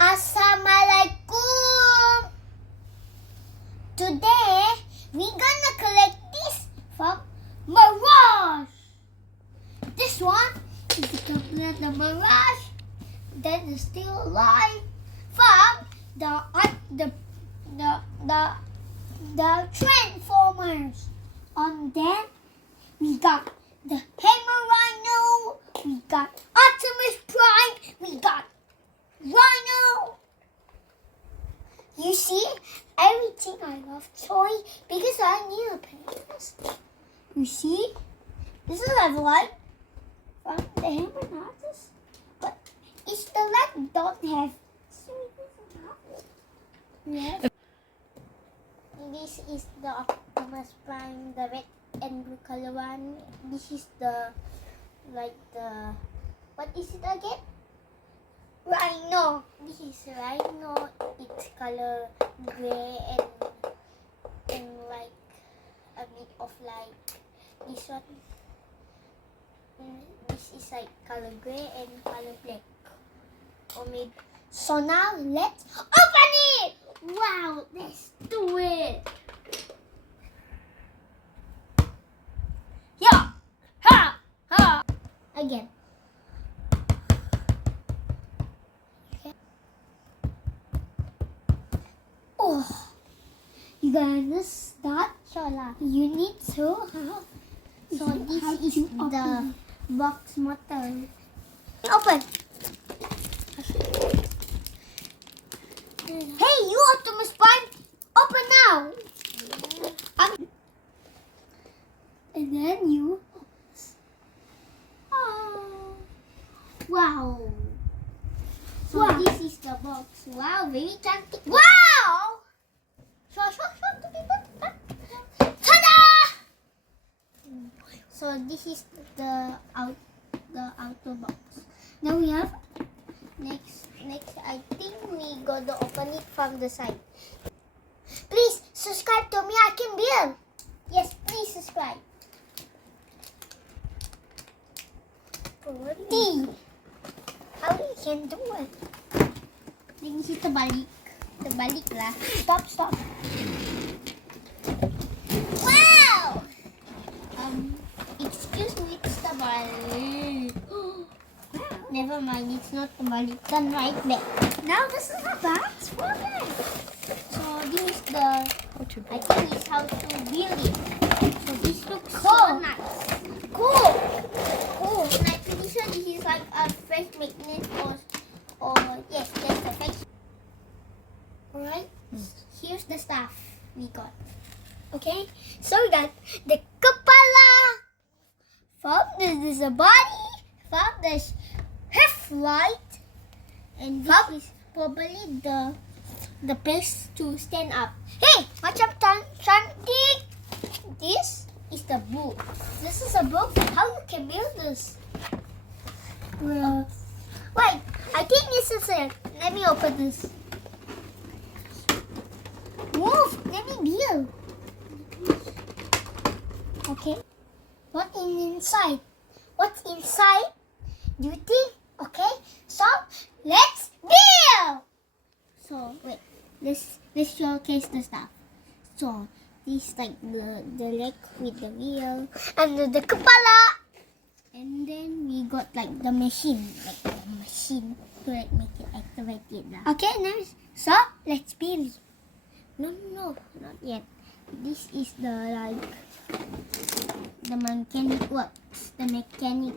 Assalamualaikum. Today we gonna collect this from Mirage. This one is the complete the Mirage that is still alive from the Transformers. On then we got the Hammer Rhino, we got Optimus Prime, we got Rhino. You see, everything I love toy because I need a penis. You see, this is a light from the Hammer Artist, but it's the light don't have. Yes. This is the Optimus Prime, the red and blue color one. This is the what is it again? Rhino. This is Rhino. It's color gray and like a bit of like this one. This is like color gray and color black. Or maybe. So now let's open it. Wow, let's do it. Yeah. Ha. Ha. Again. Oh, you gonna start? You need to. So this is the box motor. Open. Hey, you Optimus Prime, open now. And then you. Oh, wow. So wow. This is the box. Wow, very gigantic. Wow! Show to people. Ta-da! So this is the outer box. Now we have next. I think we gotta open it from the side. Please subscribe to me. I can build. Yes, please subscribe. T. How you can do it? Ini sih terbalik lah. Stop. Wow. Excuse me, it's terbalik. Never mind, it's not terbalik. Turn right back. Now this is the box for it. So this is the. I think it's how to build it. So this looks so nice. Cool. And I'm pretty sure this is like a fresh magnet or yes, that's the fresh. Alright, here's the stuff we got. Okay, so we got the kepala. From this is a body. From this headlight. And this is probably the base to stand up. Hey, macam cantik. This is the book. This is a book. How you can build this? Wait, I think this is it. Let me open this. Move. Let me build. Okay. What's inside? Do you think? Okay. So let's build. So wait. Let's showcase the stuff. So this is like the leg with the wheel and the kepala. And then we got like the machine to like make it activated. Okay, nice. So let's build. No, not yet. This is the mechanic works. The mechanic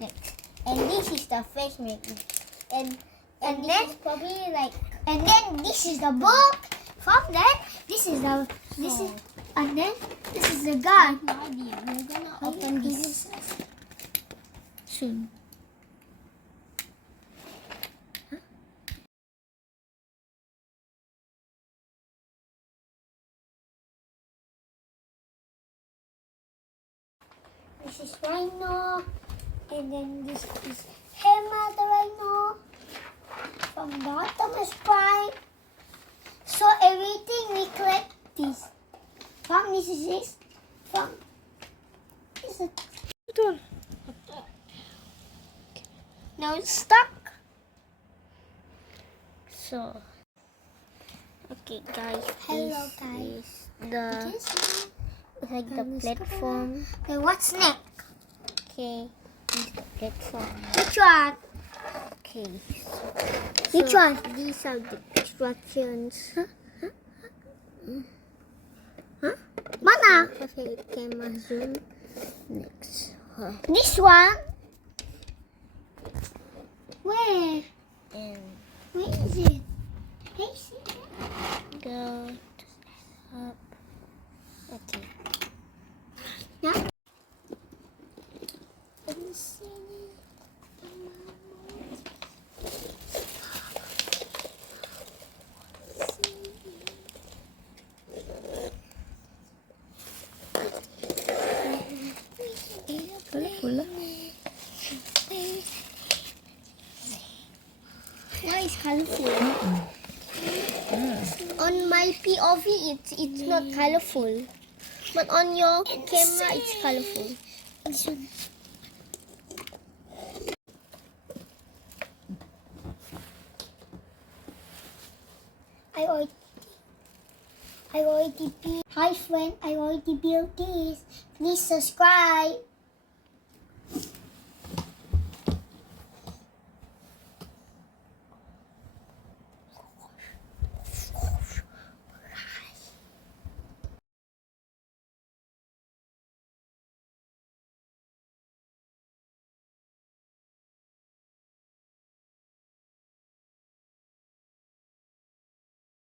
next. And this is the face magnet. And then probably like. And then this is the book. From that, this is the and then this is the gun. We're gonna open this soon. This is Rhino, and then this is Hammer the Rhino from the Optimus Prime. So everything we collect this. From this is this. From this is Betul. Now it's stuck. So, okay, guys. Hello, guys. It's like the platform. Okay, what's next? Okay, this is the platform. Which one? Okay. Which one? These are the instructions. Mana? Okay, camera zoom. Next. This one? Where? And Where is it? Hey, see it? go up. Okay. Yeah. Why is colorful? On my POV, it's not colorful, but on your camera, it's colorful. This one. Hi friend, I already built this. Please subscribe.